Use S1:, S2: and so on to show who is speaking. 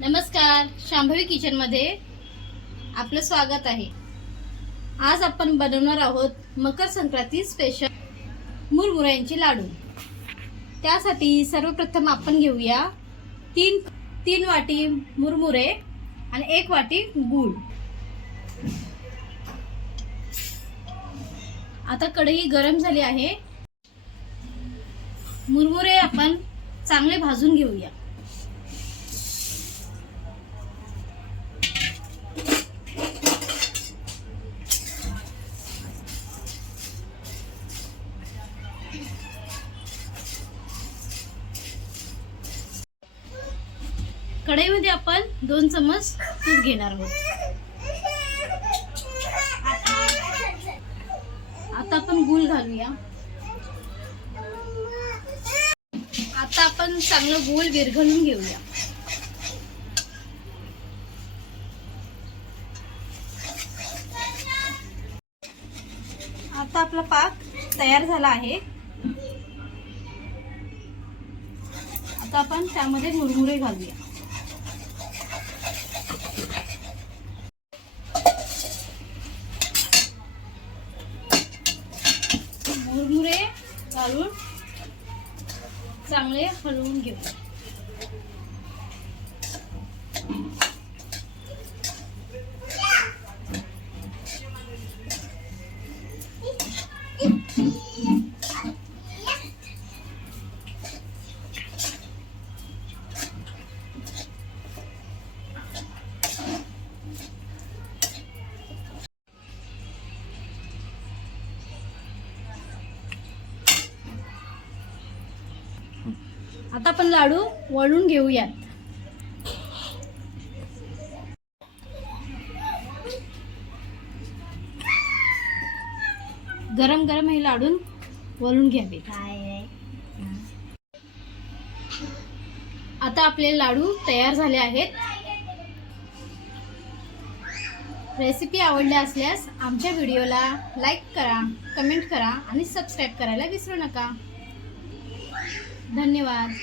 S1: नमस्कार शांभवी किचनमध्ये आपलं स्वागत आहे. आज आपण बनवणार आहोत मकर संक्रांती स्पेशल मुरमुऱ्यांचे लाडू. त्यासाठी सर्वप्रथम आपण घेऊया तीन तीन वाटी मुरमुरे आणि एक वाटी गूळ. आता कढई गरम झाली आहे. मुरमुरे आपण चांगले भाजून घेऊया. कढईमध्ये आपण दोन चमच तूप घेणार आहोत. आता आपण गूळ घालूया. आता आपण चांगलं गोल विरघळून घेऊया. आता आपला पाक तयार झाला आहे. आता आपण त्यामध्ये मुरमुरे घालूया. मुरमुरे घालून चांगले हलवून घेऊ. आता आपण लाडू वळून घेऊयात. गरम गरम हे लाडून वळून घ्यावे. आता आपले लाडू तयार झाले आहेत. रेसिपी आवडल्या असल्यास आमच्या व्हिडिओला लाईक करा कमेंट करा आणि सबस्क्राईब करायला विसरू नका. धन्यवाद.